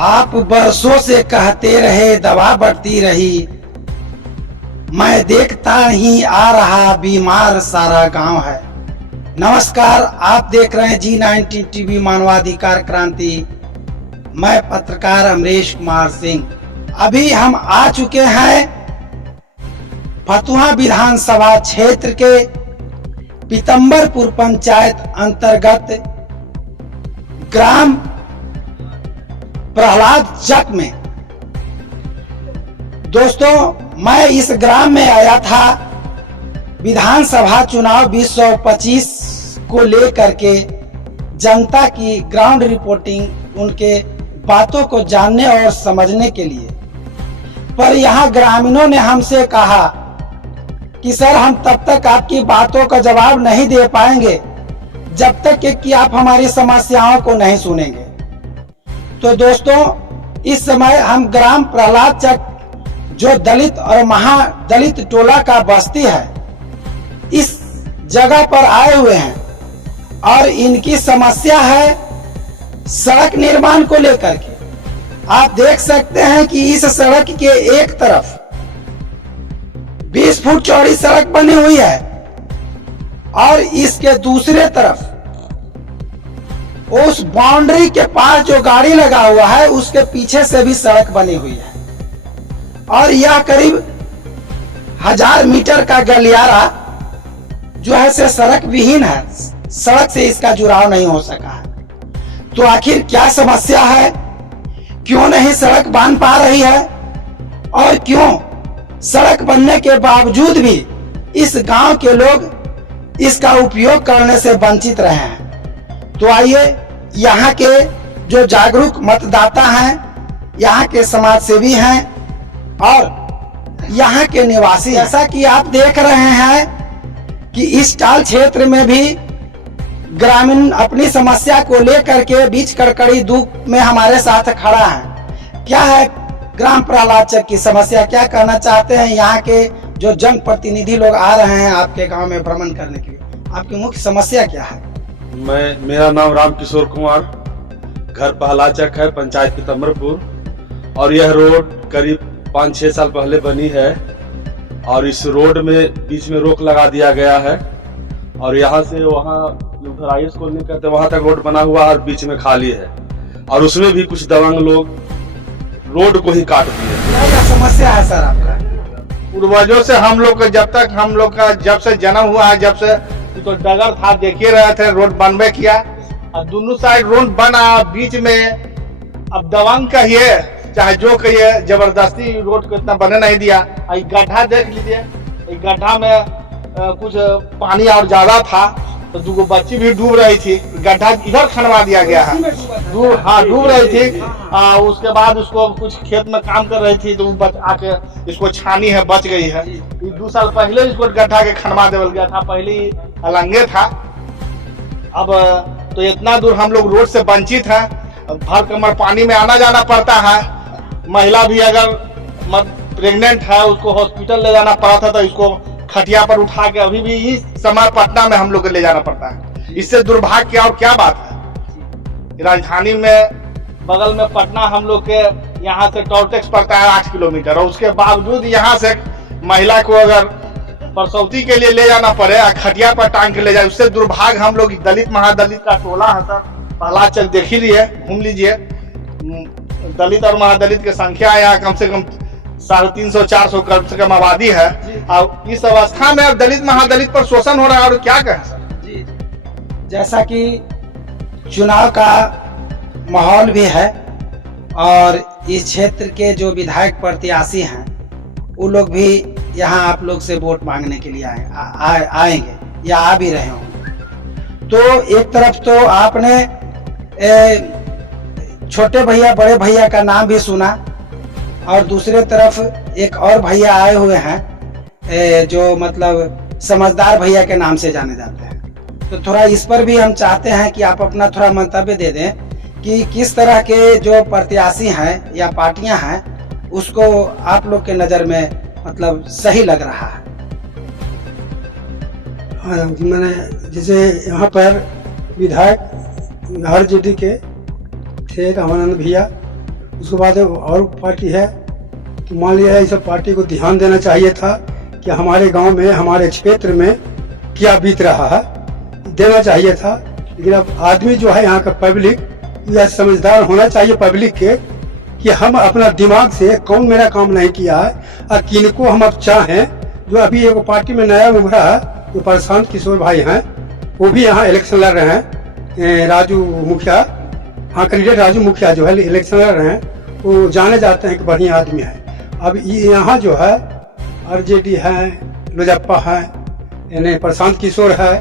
आप बरसों से कहते रहे दवा बढ़ती रही, मैं देखता ही आ रहा बीमार सारा गांव है। नमस्कार, आप देख रहे हैं G19 टीवी मानवाधिकार क्रांति। मैं पत्रकार अमरीश कुमार सिंह। अभी हम आ चुके हैं फतुहा विधानसभा क्षेत्र के पीतम्बरपुर पंचायत अंतर्गत ग्राम प्रहलाद चक में। दोस्तों, मैं इस ग्राम में आया था विधानसभा चुनाव 2025 को लेकर के जनता की ग्राउंड रिपोर्टिंग, उनके बातों को जानने और समझने के लिए। पर यहाँ ग्रामीणों ने हमसे कहा कि सर, हम तब तक आपकी बातों का जवाब नहीं दे पाएंगे जब तक कि आप हमारी समस्याओं को नहीं सुनेंगे। तो दोस्तों, इस समय हम ग्राम प्रहलाद चक, जो दलित और महादलित टोला का बस्ती है, इस जगह पर आए हुए हैं और इनकी समस्या है सड़क निर्माण को लेकर के। आप देख सकते हैं कि इस सड़क के एक तरफ 20 फुट चौड़ी सड़क बनी हुई है और इसके दूसरे तरफ उस बाउंड्री के पास जो गाड़ी लगा हुआ है उसके पीछे से भी सड़क बनी हुई है और यह करीब 1000 मीटर का गलियारा जो है से सड़क विहीन है। सड़क से इसका जुड़ाव नहीं हो सका है। तो आखिर क्या समस्या है? क्यों नहीं सड़क बन पा रही है और क्यों सड़क बनने के बावजूद भी इस गांव के लोग इसका उपयोग करने से वंचित रहे हैं? तो आइए, यहाँ के जो जागरूक मतदाता हैं, यहाँ के समाज सेवी हैं और यहाँ के निवासी, जैसा कि आप देख रहे हैं कि इस टाल क्षेत्र में भी ग्रामीण अपनी समस्या को लेकर के बीच कड़कड़ी धूप में हमारे साथ खड़ा है। क्या है ग्राम प्रहलाद चक की समस्या, क्या कहना चाहते हैं यहाँ के जो जनप्रतिनिधि लोग आ रहे हैं आपके गांव में भ्रमण करने के लिए? आपकी मुख्य समस्या क्या है? मेरा नाम राम किशोर कुमार, घर प्रहलाद चक है, पंचायत पीतम्बरपुर। और यह रोड करीब 5-6 साल पहले बनी है और इस रोड में बीच में रोक लगा दिया गया है और यहाँ से वहाँ उधर IS कॉलोनी कहते हैं, वहाँ तक रोड बना हुआ और बीच में खाली है और उसमें भी कुछ दबंग लोग रोड को ही काट दिए। क्या समस्या है सर आपका? पूर्वजों से हम लोग का जब से जन्म हुआ है, जब से तो डगर था, देखिए रहे थे, रोड बनबे किया और दोनों साइड रोड बना, बीच में अब दबंग कहिए चाहे जो कहिए, जबरदस्ती रोड को इतना बने नहीं दिया। गड्ढा देख लीजिए, गड्ढा में कुछ पानी और ज्यादा था तो 2 बच्ची भी डूब रही थी। गड्ढा इधर खनवा दिया गया है, डूब रही थी। उसके बाद उसको कुछ खेत में काम कर रही थी तो आके इसको छानी है, बच गई है। 2 साल पहले इसको गड्ढा के खनवा देवल गया था, पहले अलंगे था। अब तो इतना दूर हम लोग रोड से वंचित है, भर कमर पानी में आना जाना पड़ता है। महिला भी अगर प्रेग्नेंट है उसको हॉस्पिटल ले जाना पड़ा था तो इसको खटिया पर उठा के अभी भी इस समय पटना में हम लोग को ले जाना पड़ता है। इससे दुर्भाग्य और क्या बात है? राजधानी में बगल में पटना हम लोग के यहाँ से टोल टैक्स पड़ता है 8 किलोमीटर और उसके बावजूद यहाँ से महिला को अगर प्रसौती के लिए ले जाना पड़े, खटिया पर टांग के ले जाए, उससे दुर्भाग्य हम लोग दलित महादलित का टोला है सर। प्रहलाद चक देख ही लिए, घूम लीजिए, दलित और महादलित की संख्या यहाँ कम से कम 350-400 कम से कम आबादी है और इस अवस्था में अब दलित महादलित पर शोषण हो रहा है और क्या कहें सर? जी, जैसा कि चुनाव का माहौल भी है और इस क्षेत्र के जो विधायक प्रत्याशी हैं वो लोग भी यहाँ आप लोग से वोट मांगने के लिए आएंगे या आ भी रहे होंगे। तो एक तरफ तो आपने छोटे भैया बड़े भैया का नाम भी सुना और दूसरे तरफ एक और भैया आए हुए हैं जो मतलब समझदार भैया के नाम से जाने जाते हैं। तो थोड़ा इस पर भी हम चाहते हैं कि आप अपना थोड़ा मंतव्य दे दें कि किस तरह के जो प्रत्याशी हैं या पार्टियां हैं उसको आप लोग के नज़र में मतलब सही लग रहा है। मैंने जैसे यहाँ पर विधायक हर जेडी के थे रामानंद भैया, उसके बाद और पार्टी है, तो मान लिया इस पार्टी को ध्यान देना चाहिए था कि हमारे गांव में, हमारे क्षेत्र में क्या बीत रहा है, देना चाहिए था। लेकिन अब आदमी जो है यहाँ का पब्लिक, यह समझदार होना चाहिए पब्लिक के कि हम अपना दिमाग से कौन मेरा काम नहीं किया है और किनको हम अब चाहें। जो अभी एक पार्टी में नया उभरा है, जो प्रशांत किशोर भाई हैं, वो भी यहाँ इलेक्शन लड़ रहे हैं। राजू मुखिया, हाँ कैंडिडेट राजू मुखिया जो है इलेक्शन लड़ रहे हैं, वो जाने जाते हैं कि बढ़िया आदमी है। अब यहाँ जो है आरजेडी है, लोजप्पा है, यानी प्रशांत किशोर है।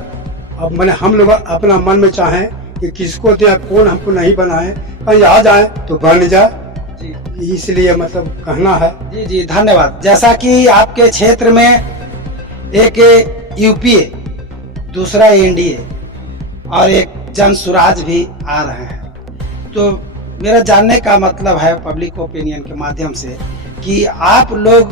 अब मैंने हम लोग अपना मन में चाहें कि किसको दें, कौन हमको नहीं बनाए, कहीं आ जाए तो बन जाए, इसलिए मतलब कहना है। जी जी धन्यवाद। जैसा कि आपके क्षेत्र में एक यूपीए, दूसरा एनडीए और एक जन स्वराज भी आ रहे हैं, तो मेरा जानने का मतलब है पब्लिक ओपिनियन के माध्यम से कि आप लोग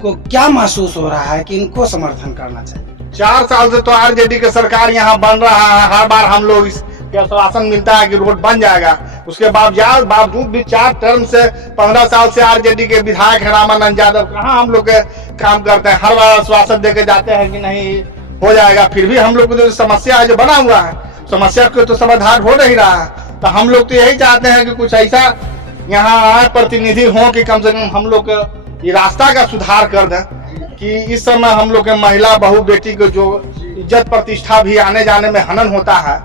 को क्या महसूस हो रहा है कि इनको समर्थन करना चाहिए? 4 साल से तो आरजेडी का सरकार यहाँ बन रहा है। हर बार हम लोग इसके आश्वासन मिलता है कि रोड बन जाएगा। उसके बावजूद भी 4 टर्म से 15 साल से आरजेडी के विधायक है रामानंद यादव, कहाँ हम लोग के काम करते हैं। हर बार आश्वासन देके जाते हैं कि नहीं हो जाएगा, फिर भी हम लोग को जो समस्या है, जो बना हुआ है, समस्या को तो समाधान हो नहीं रहा है। तो हम लोग तो यही चाहते हैं कि कुछ ऐसा यहाँ आए प्रतिनिधि हो कि कम से कम हम लोग ये रास्ता का सुधार कर दें कि इस समय हम लोग के महिला बहू बेटी को जो इज्जत प्रतिष्ठा भी आने जाने में हनन होता है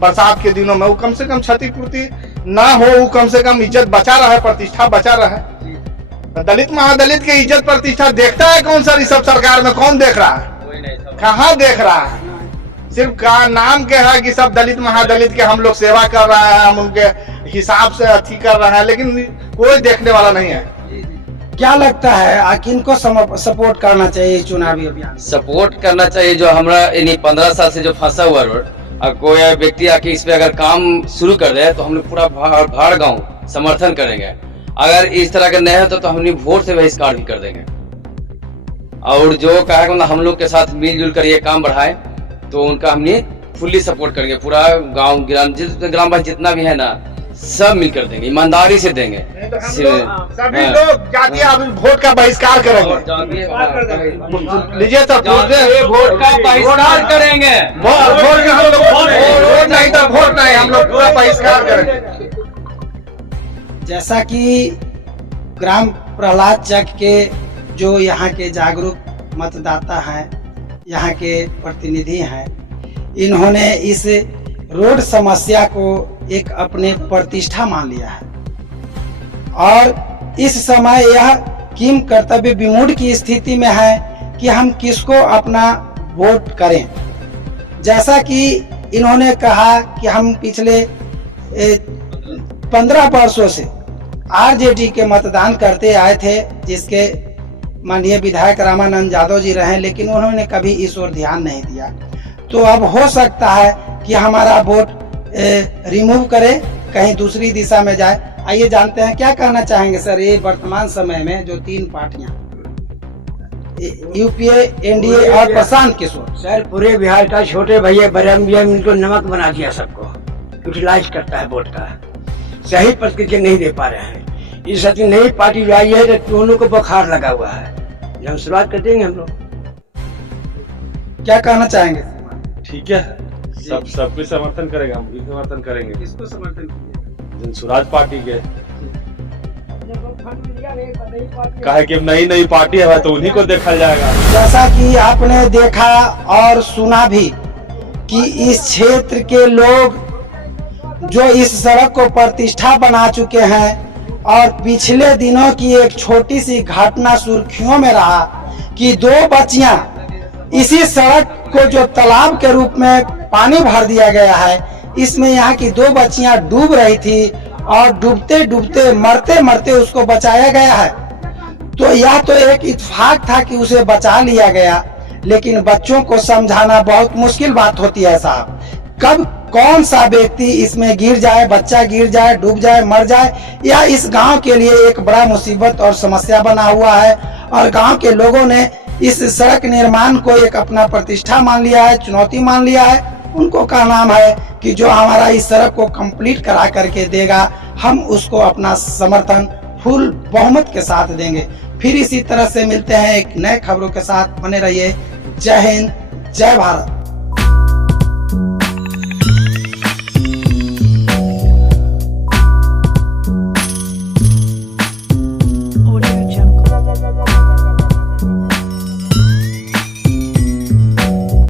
बरसात के दिनों में, वो कम से कम क्षतिपूर्ति ना हो, वो कम से कम इज्जत बचा रहे, प्रतिष्ठा बचा रहे। दलित महादलित के इज्जत प्रतिष्ठा देखता है कौन सर? इस सब सरकार में कौन देख रहा है? कहाँ देख रहा है? सिर्फ का नाम के है कि सब दलित महादलित के हम लोग सेवा कर रहे हैं, हम उनके हिसाब से अथी कर रहे हैं, लेकिन कोई देखने वाला नहीं है। क्या लगता है किनको सपोर्ट करना चाहिए चुनावी अभियान? सपोर्ट करना चाहिए जो हमारा 15 साल से जो फंसा हुआ रोड, और कोई व्यक्ति आके इस पे अगर काम शुरू कर दे तो हम लोग पूरा भाड़ गांव समर्थन करेंगे। अगर इस तरह का नहीं होता तो हम लोग वोट से बहिष्कार भी कर देंगे। और जो कहेगा हम लोग के साथ मिलजुल कर ये काम बढ़ाए तो उनका हमने फुल्ली सपोर्ट करेंगे। पूरा गांव ग्राम पंचायत जितना भी है ना, सब मिलकर देंगे, ईमानदारी से देंगे। सभी लोग जाके अभी वोट का बहिष्कार करेंगे। लीजिए सर, वोट का बहिष्कार करेंगे। वोट हम लोग वोट नहीं तो वोट नहीं, हम लोग पूरा बहिष्कार करेंगे। जैसा कि ग्राम प्रहलाद चक के जो यहाँ के जागरूक मतदाता हैं, यहाँ के प्रतिनिधि हैं, इन्होंने इस रोड समस्या को एक अपने प्रतिष्ठा मान लिया है और इस समय यह किम कर्तव्य विमूढ़ की स्थिति में है कि हम किसको अपना वोट करें। जैसा कि इन्होंने कहा कि हम पिछले 15 वर्षों से आरजेडी के मतदान करते आए थे, जिसके माननीय विधायक रामानंद यादव जी रहे, लेकिन उन्होंने कभी इस ओर ध्यान नहीं दिया। तो अब हो सकता है कि हमारा वोट रिमूव करे, कहीं दूसरी दिशा में जाए। आइए जानते हैं क्या कहना चाहेंगे सर ये वर्तमान समय में जो 3 पार्टियां, यूपीए, एनडीए और प्रशांत किशोर। सर पूरे बिहार का छोटे भैया बड़े भैया इनको नमक बना दिया, सबको यूटिलाइज करता है वोट का, सही प्रतिक्रिया नहीं दे पा रहे हैं। इस नई पार्टी जो आई है तो दोनों को बुखार लगा हुआ है, हम शुरुआत कर देंगे। हम लोग क्या कहना चाहेंगे? ठीक है, सब भी समर्थन करेगा, हम भी समर्थन करेंगे। किसको समर्थन किया? जन स्वराज पार्टी के, कहे कि नई पार्टी है तो उन्हीं को देखा जाएगा। जैसा कि आपने देखा और सुना भी कि इस क्षेत्र के लोग जो इस सड़क को प्रतिष्ठा बना चुके हैं और पिछले दिनों की एक छोटी सी घटना सुर्खियों में रहा कि 2 बच्चियां इसी सड़क को जो तालाब के रूप में पानी भर दिया गया है, इसमें यहाँ की 2 बच्चियां डूब रही थी और डूबते डूबते मरते मरते उसको बचाया गया है। तो यह तो एक इत्तेफाक था कि उसे बचा लिया गया, लेकिन बच्चों को समझाना बहुत मुश्किल बात होती है साहब। कब कौन सा व्यक्ति इसमें गिर जाए, बच्चा गिर जाए, डूब जाए, मर जाए, यह इस गांव के लिए एक बड़ा मुसीबत और समस्या बना हुआ है। और गांव के लोगों ने इस सड़क निर्माण को एक अपना प्रतिष्ठा मान लिया है, चुनौती मान लिया है। उनको का नाम है कि जो हमारा इस सड़क को कंप्लीट करा करके देगा, हम उसको अपना समर्थन फुल बहुमत के साथ देंगे। फिर इसी तरह से मिलते हैं एक नए खबरों के साथ। बने रहिए। जय हिंद, जय भारत।